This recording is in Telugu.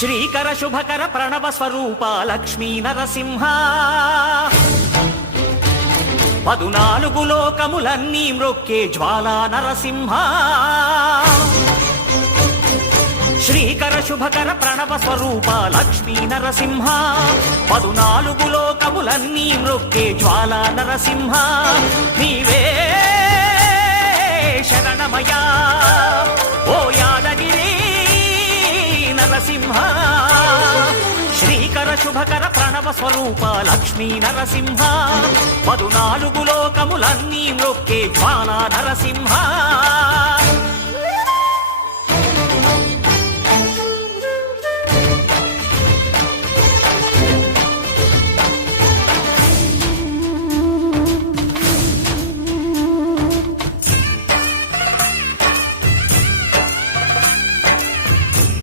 శ్రీకర శుభకర ప్రణవ స్వరూప లక్ష్మీ నరసింహ 14 లోకములన్నీ మ్రొక్కే జ్వాలా నరసింహ శ్రీకర శుభకర ప్రణవ స్వరూప లక్ష్మీ నరసింహ 14 లోకములన్నీ మ్రొక్కే జ్వాలా నరసింహ నీవే శరణమయా ఓ యాదగిరి నరసింహ శ్రీకర శుభకర ప్రణవ స్వరూప లక్ష్మీ నరసింహ 14 లోకములన్నీ మ్రొక్కే జ్వాలా నరసింహ